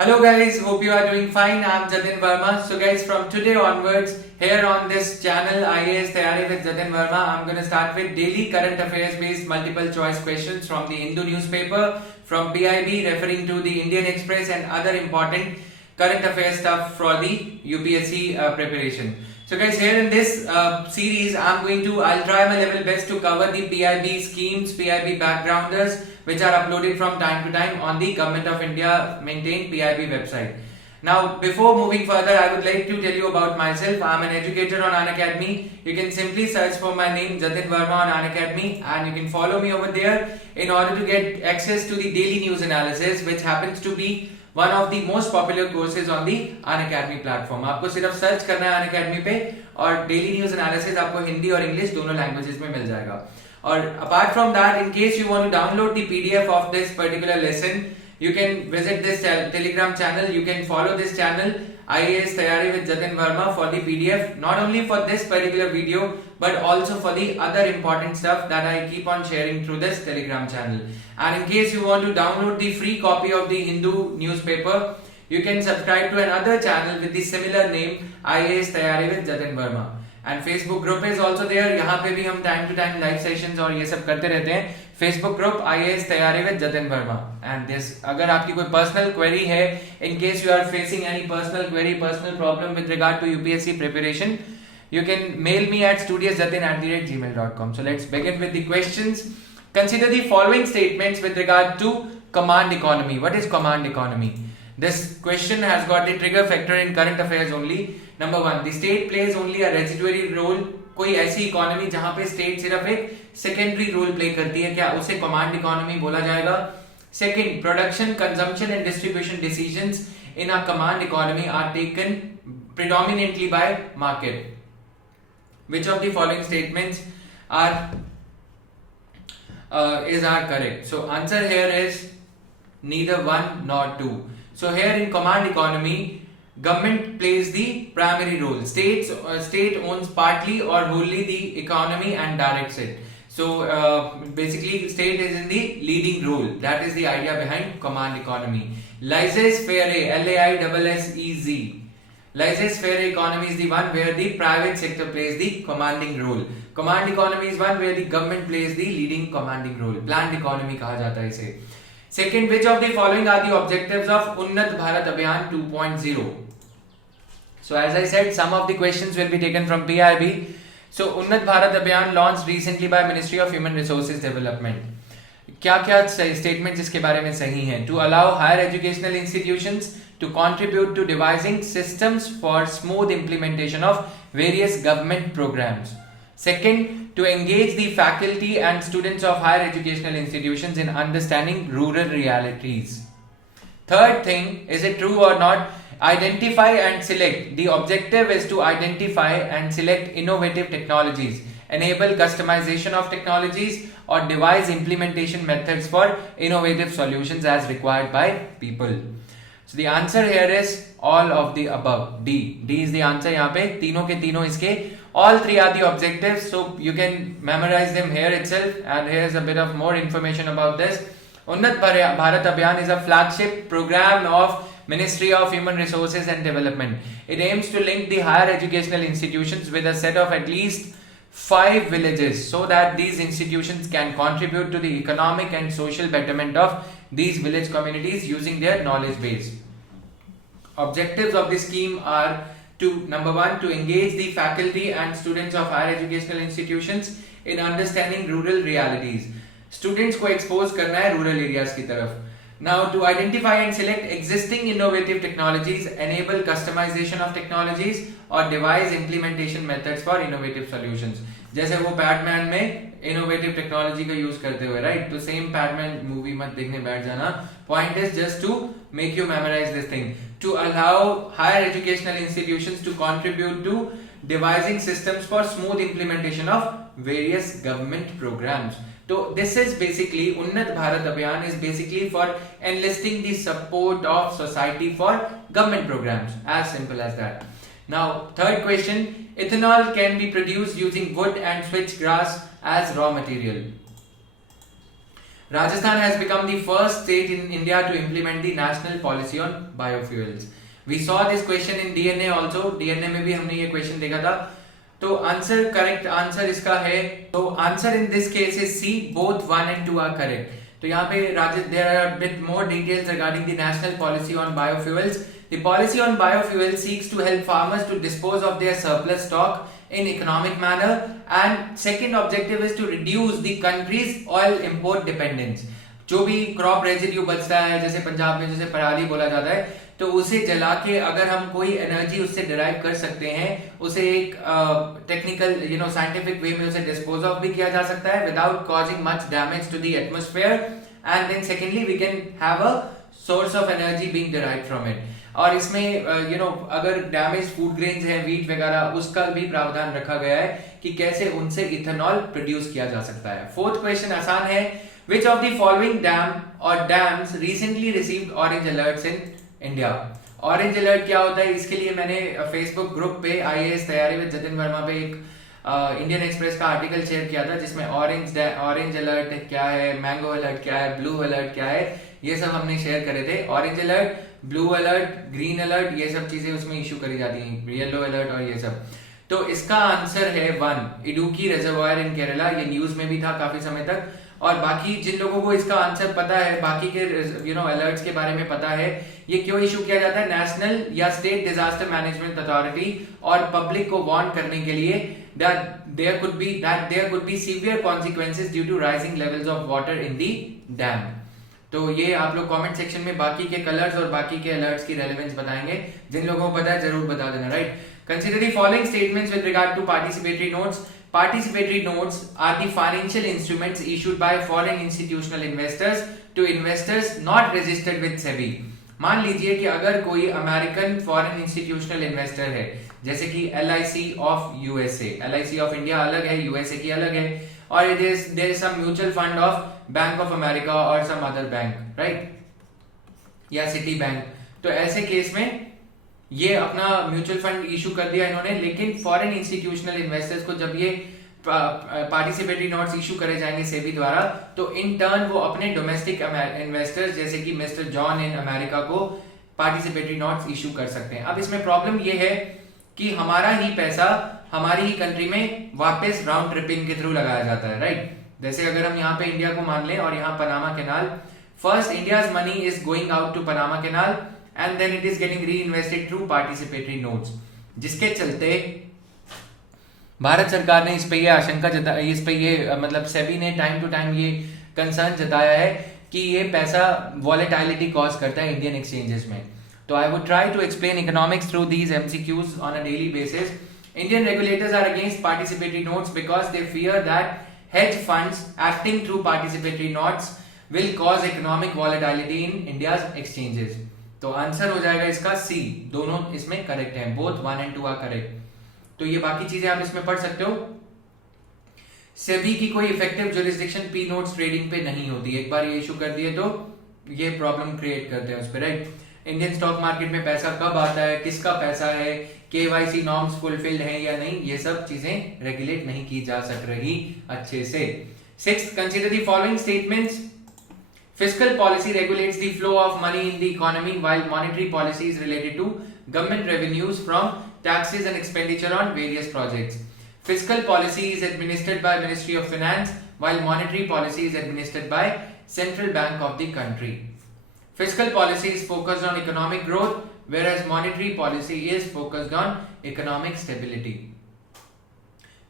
Hello guys, hope you are doing fine. I'm Jatin Verma. So guys, from today onwards, here on this channel IAS Tayari with Jatin Verma, I'm going to start with daily current affairs based multiple choice questions from the Hindu newspaper, from PIB referring to the Indian Express and other important current affairs stuff for the UPSC preparation. So guys, here in this series, I'll try my level best to cover the PIB schemes, PIB backgrounders, which are uploaded from time to time on the Government of India maintained PIB website. Now, before moving further, I would like to tell you about myself. I'm an educator on Unacademy. You can simply search for my name, Jatin Verma, on Unacademy, and you can follow me over there in order to get access to the daily news analysis, which happens to be one of the most popular courses on the Unacademy platform. आपको सिर्फ search करना है Unacademy पे और daily news analysis आपको हिंदी और English दोनों languages में मिल जाएगा. और apart from that, in case you want to download the PDF of this particular lesson, you can visit this Telegram channel. You can follow this channel IAS Tayari with Jatin Verma for the PDF, not only for this particular video but also for the other important stuff that I keep on sharing through this Telegram channel. And in case you want to download the free copy of the Hindu newspaper, you can subscribe to another channel with the similar name IAS Tayari with Jatin Verma. And Facebook group is also there. यहाँ पे भी हम time to time live sessions और ये सब करते रहते हैं. Facebook group IAS Tayari with Jatin Verma. And this, अगर आपकी कोई पर्सनल क्वेरी है, in case you are facing any personal query, personal problem with regard to UPSC preparation, you can mail me at studiosjatin@gmail.com. So let's begin with the questions. Consider the following statements with regard to command economy. What is command economy? This question has got the trigger factor in current affairs only. Number one, the state plays only a residuary role. कोई ऐसी economy जहां पे state सिर्फ एक secondary role play करती है, क्या उसे कमांड इकोनॉमी बोला जाएगा? Second, production, consumption and distribution decisions in a command economy are taken predominantly by market. Which of the following statements is correct? So answer here is neither one nor two. So here in command economy, government plays the primary role. State owns partly or wholly the economy and directs it. So basically, state is in the leading role. That is the idea behind command economy. Laissez-faire, LAISSEZ. Laissez-faire economy is the one where the private sector plays the commanding role. Command economy is one where the government plays the leading commanding role. Planned economy कहा जाता है इसे. Second, which of the following are the objectives of Unnat Bharat Abhiyan 2.0? So as I said, some of the questions will be taken from PIB. So Unnat Bharat Abhiyan launched recently by Ministry of Human Resources Development. क्या क्या statements इसके बारे में सही हैं? To allow higher educational institutions to contribute to devising systems for smooth implementation of various government programs. Second, to engage the faculty and students of higher educational institutions in understanding rural realities. Third thing, is it true or not? Identify and select. The objective is to identify and select innovative technologies, enable customization of technologies, or devise implementation methods for innovative solutions as required by people. So the answer here is all of the above. D is the answer. यहाँ पे तीनों के तीनों इसके all three are the objectives, so you can memorize them here itself. And here's a bit of more information about this. Unnat Bharat Abhiyan is a flagship program of Ministry of Human Resources and Development. It aims to link the higher educational institutions with a set of at least 5 villages so that these institutions can contribute to the economic and social betterment of these village communities using their knowledge base. Objectives of this scheme are to, number one, to engage the faculty and students of higher educational institutions in understanding rural realities. Students को expose करना है rural areas की तरफ. Now, to identify and select existing innovative technologies, enable customization of technologies, or devise implementation methods for innovative solutions. जैसे वो पैडमैन में innovative technology का use करते हुए, right? तो same पैडमैन movie मत देखने बैठ जाना. Point is just to make you memorize this thing. To allow higher educational institutions to contribute to devising systems for smooth implementation of various government programs. So this is basically, Unnat Bharat Abhiyan is basically for enlisting the support of society for government programs. As simple as that. Now, third question, ethanol can be produced using wood and switchgrass as raw material. Rajasthan has become the first state in India to implement the national policy on biofuels. We saw this question in DNA also. DNA में भी हमने ये question देखा था. तो answer correct answer इसका है, तो answer in this case is C, both 1 and 2 are correct. तो यहाँ पे there are bit more details regarding the national policy on biofuels. The policy on biofuels seeks to help farmers to dispose of their surplus stock in economic manner, and second objective is to reduce the country's oil import dependence. जो भी crop residue बचता है, जैसे पंजाब में जैसे पराली बोला जाता है, तो उसे जला के अगर हम कोई एनर्जी उससे डिराइव कर सकते हैं, उसे एक टेक्निकल साइंटिफिक वे में उसे डिस्पोज ऑफ भी किया जा सकता है without causing much damage to the atmosphere, and then secondly we can have a source of energy being derived from it. और इसमें अगर डैमेज फूड ग्रेन्स है, व्हीट वगैरह, उसका भी प्रावधान रखा गया है कि कैसे उनसे इथेनॉल प्रोड्यूस किया जा सकता है. फोर्थ क्वेश्चन आसान है. Which of the following dam or dams recently received orange alerts in India? Orange alert क्या होता है, इसके लिए मैंने फेसबुक ग्रुप पे आईएएस तैयारी विद जतिन वर्मा पे एक इंडियन एक्सप्रेस का आर्टिकल शेयर किया था, जिसमें ऑरेंज अलर्ट क्या है, मैंगो अलर्ट क्या है, ब्लू अलर्ट क्या है, ये सब हमने शेयर करे थे. Orange alert, blue alert, green alert, ये सब चीजें उसमें इशू करी जाती हैं, येलो अलर्ट और ये सब. तो इसका आंसर है 1, इडुक्की रिजर्वायर इन केरला. ये न्यूज में भी था काफी समय तक. और बाकी जिन लोगों को इसका आंसर पता है, बाकी के अलर्ट्स के बारे में पता है, ये क्यों इशू किया जाता है? नेशनल या स्टेट डिजास्टर मैनेजमेंट अथॉरिटी और पब्लिक को वार्न करने के लिए that there could be severe consequences due to rising levels of water in the dam. तो ये आप लोग कमेंट सेक्शन में बाकी के कलर्स और बाकी के अलर्ट्स की रेलेवेंस बताएंगे. जिन लोगों को पता है जरूर बता देना. Right. Consider the following statements with regard to participatory notes. Participatory notes are the financial instruments issued by foreign institutional investors to investors not registered with SEBI. मान लीजिए कि अगर कोई अमेरिकन फॉरेन इंस्टीट्यूशनल इन्वेस्टर है, जैसे कि LIC of USA, LIC of India अलग है, यूएसए की अलग है, और there is some mutual fund of Bank of America और सम अदर बैंक, राइट, या सिटी बैंक. तो ऐसे केस में ये अपना म्यूचुअल फंड इशू कर दिया इन्होंने, लेकिन फॉरेन इंस्टीट्यूशनल इन्वेस्टर्स को जब ये पार्टिसिपेटरी नोट्स इशू करे जाएंगे सेबी द्वारा, तो इन टर्न वो अपने डोमेस्टिक इन्वेस्टर्स जैसे कि मिस्टर जॉन इन अमेरिका को पार्टिसिपेटरी नोट्स इशू कर सकते हैं. अब इसमें प्रॉब्लम ये है कि हमारा ही पैसा हमारी ही कंट्री में वापस राउंड ट्रिपिंग के थ्रू लगाया जाता है. राइट. जैसे अगर हम यहाँ पे इंडिया को मान लें और यहाँ Panama canal, first India's money is going out to Panama canal and then it is getting reinvested through participatory notes, जिसके चलते भारत सरकार ने इस पे ये आशंका जताई, इस पे ये मतलब सेबी ने टाइम टू टाइम ये कंसर्न जताया है कि ये पैसा वॉलेटिलिटी कॉज करता है इंडियन एक्सचेंजेस में. तो I would try to explain economics through these MCQs on a daily basis. Indian regulators are against participatory notes because they fear that hedge funds acting through participatory notes will cause economic volatility in India's exchanges. तो answer हो जाएगा इसका सी. दोनों इसमें correct हैं, both 1 and 2 are correct. तो ये बाकी चीजें आप इसमें पढ़ सकते हो. सेबी की कोई effective jurisdiction P notes trading पे नहीं होती. एक बार ये इशू कर दिए तो ये प्रॉब्लम क्रिएट करते हैं उस पर. राइट. इंडियन स्टॉक मार्केट में पैसा कब आता है, किसका पैसा है, KYC नॉर्म्स फुलफिल्ड है या नहीं, ये सब चीजें रेगुलेट नहीं की जा सक रही अच्छे से. 6th, consider the following statements. Fiscal policy regulates the flow of money in the economy, while monetary policy is related to government revenues from taxes and expenditure on various projects. Fiscal policy is administered by Ministry of Finance, while monetary policy is administered by Central Bank of the country. Fiscal policy is focused on economic growth, whereas monetary policy is focused on economic stability.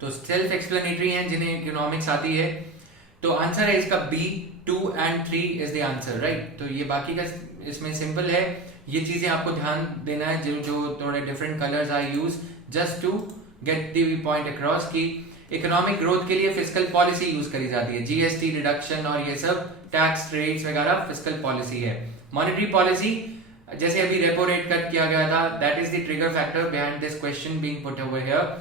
तो self explanatory हैं जिन्हें economics आती है. तो answer है इसका B. 2 and 3 is the answer, right? तो ये बाकी का इसमें सिंपल है. ये चीजें आपको ध्यान देना है, जो थोड़े different colours I use just to get the point across कि इकोनॉमिक ग्रोथ के लिए फिस्कल पॉलिसी यूज करी जाती है. जीएसटी रिडक्शन और ये सब टैक्स रेट्स वगैरह फिस्कल पॉलिसी है. मॉनेटरी पॉलिसी जैसे अभी रेपो रेट कट किया गया था, that is the trigger factor behind this question being put over here.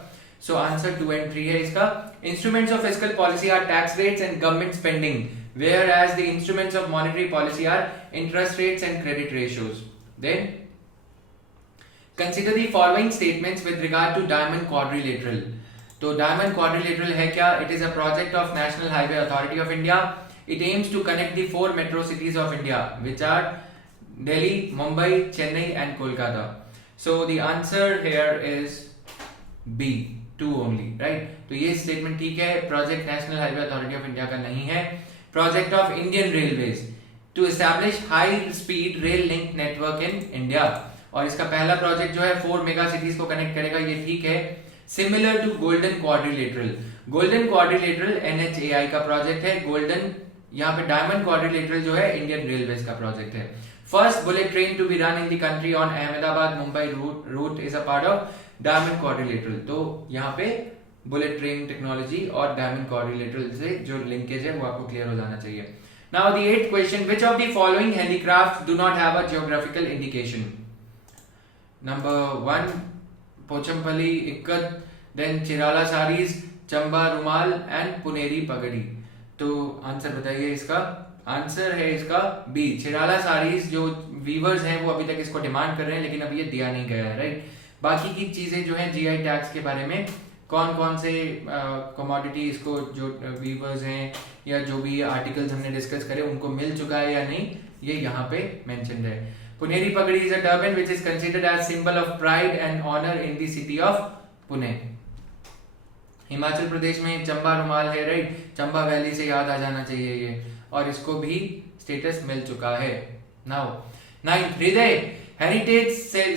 So answer 2 and 3 है इसका. Instruments of fiscal policy are tax rates and government spending, whereas the instruments of monetary policy are interest rates and credit ratios. Then consider the following statements with regard to Diamond Quadrilateral. तो Diamond Quadrilateral है क्या? It is a project of National Highway Authority of India. It aims to connect the 4 metro cities of India, which are Delhi, Mumbai, Chennai and Kolkata. So the answer here is B, 2 only, right? तो ये statement ठीक है, project national highway authority of India का नहीं है। Project of Indian railways to establish high speed rail link network in India, और इसका पहला प्रोजेक्ट जो है 4 मेगा सिटीज को कनेक्ट करेगा, ये ठीक है। Similar to golden quadrilateral, golden quadrilateral NHAI का प्रोजेक्ट है, गोल्डन यहाँ पे डायमंड क्वाड्रिलेटरल जो है इंडियन रेलवेज का प्रोजेक्ट है। First bullet train to be run in the country on Ahmedabad Mumbai route is a part of diamond quadrilateral. तो यहाँ पे बुलेट ट्रेन टेक्नोलॉजी और डायमंड क्वाड्रिलेटरल से जो लिंकेज है वो आपको क्लियर हो जाना चाहिए। Now the 8th question, which of the following handicraft do not have a geographical indication? Number 1 Pochampally ikat, then Chirala sarees, Chamba rumal and Puneri पगड़ी। तो आंसर बताइए इसका। आंसर है इसका बी, चिराला साड़ीज। जो वीवर्स हैं वो अभी तक इसको डिमांड कर रहे हैं, लेकिन अभी ये दिया नहीं गया है, राइट। बाकी की चीजें जो है GI टैग्स के बारे में, कौन कौन से कमोडिटी इसको जो वीवर्स हैं या जो भी आर्टिकल्स हमने डिस्कस करे उनको मिल चुका है या नहीं, ये यहाँ पे मेंशन्ड है। Puneri pagdi is a turban which is considered as symbol of pride and honour in the city of Pune. Himachal Pradesh में चंबा रुमाल है, राइट, चंबा वैली से याद आ जाना चाहिए ये, और इसको भी स्टेटस मिल चुका है। Now 9th, Hriday heritage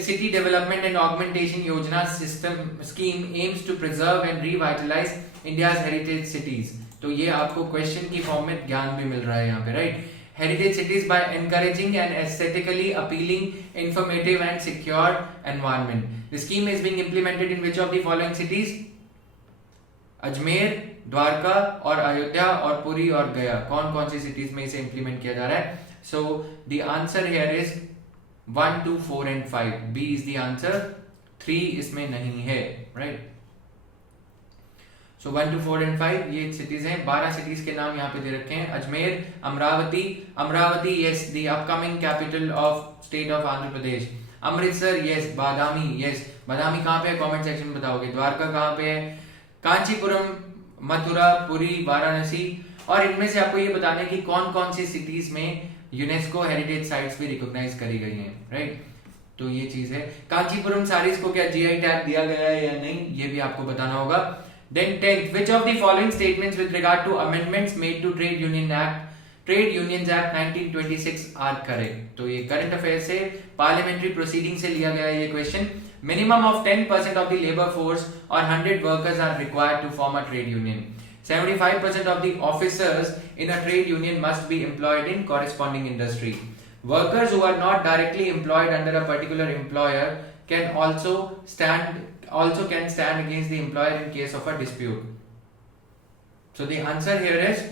city development and augmentation Yojana system scheme aims to preserve and revitalise India's heritage cities. तो ये आपको क्वेश्चन की फॉर्म में ज्ञान भी मिल रहा है यहाँ पे, right. Heritage cities by encouraging and aesthetically appealing informative and secure environment. The scheme is being implemented in which of the following cities? Ajmer, Dwarka और अयोध्या और पुरी और गया। कौन कौन सी सिटीज में इसे इंप्लीमेंट किया जा रहा है? So the answer here is 1, 2, 4 and 5. B is the answer. 3 इसमें नहीं है, right? So 1, 2, 4 and 5 ये सिटीज हैं। 12 सिटीज के नाम यहाँ पे दे रखे हैं। Ajmer, Amravati, Amravati yes, the upcoming capital of state of Andhra Pradesh. Amritsar yes, Badami yes, बादामी कहाँ पे है कमेंट सेक्शन में बताओगे। द्वारका कहाँ पे है? कांचीपुरम, मथुरा, पुरी, वाराणसी। और इनमें से आपको ये बताना है कि कौन कौन सी सिटीज में यूनेस्को हेरिटेज साइट्स भी रिकॉग्नाइज करी गई हैं, राइट। तो ये चीज है। कांचीपुरम साड़ीज को क्या GI टैग दिया गया है या नहीं, ये भी आपको बताना होगा। Then 10th, which of the following statements with regard to amendments made to Trade Unions Act 1926 are correct? तो ये करंट अफेयर से, पार्लियामेंट्री प्रोसीडिंग से लिया गया है ये question. Minimum of 10% of the labor force or 100 workers are required to form a trade union. 75% of the officers in a trade union must be employed in corresponding industry. Workers who are not directly employed under a particular employer can also stand against the employer in case of a dispute. So the answer here is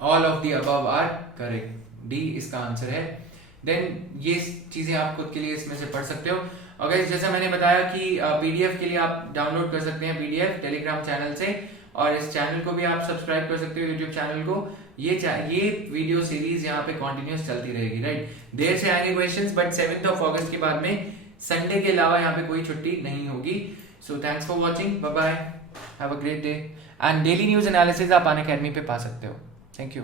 all of the above are correct. D इसका answer है। Then ये चीजें आप खुद के लिए इसमें से पढ़ सकते हो। और गाइस जैसा मैंने बताया कि PDF के लिए आप डाउनलोड कर सकते हैं PDF टेलीग्राम चैनल से, और इस चैनल को भी आप सब्सक्राइब कर सकते हो YouTube चैनल को। ये वीडियो सीरीज यहाँ पे कंटिन्यूस चलती रहेगी, राइट। देर से आएंगे questions, but 7th of August के बाद में संडे के अलावा यहाँ पे कोई छुट्टी नहीं होगी। So thanks for watching, bye bye, have a great day. And daily news analysis आप अनअकैडमी पे पा सकते हो। Thank you.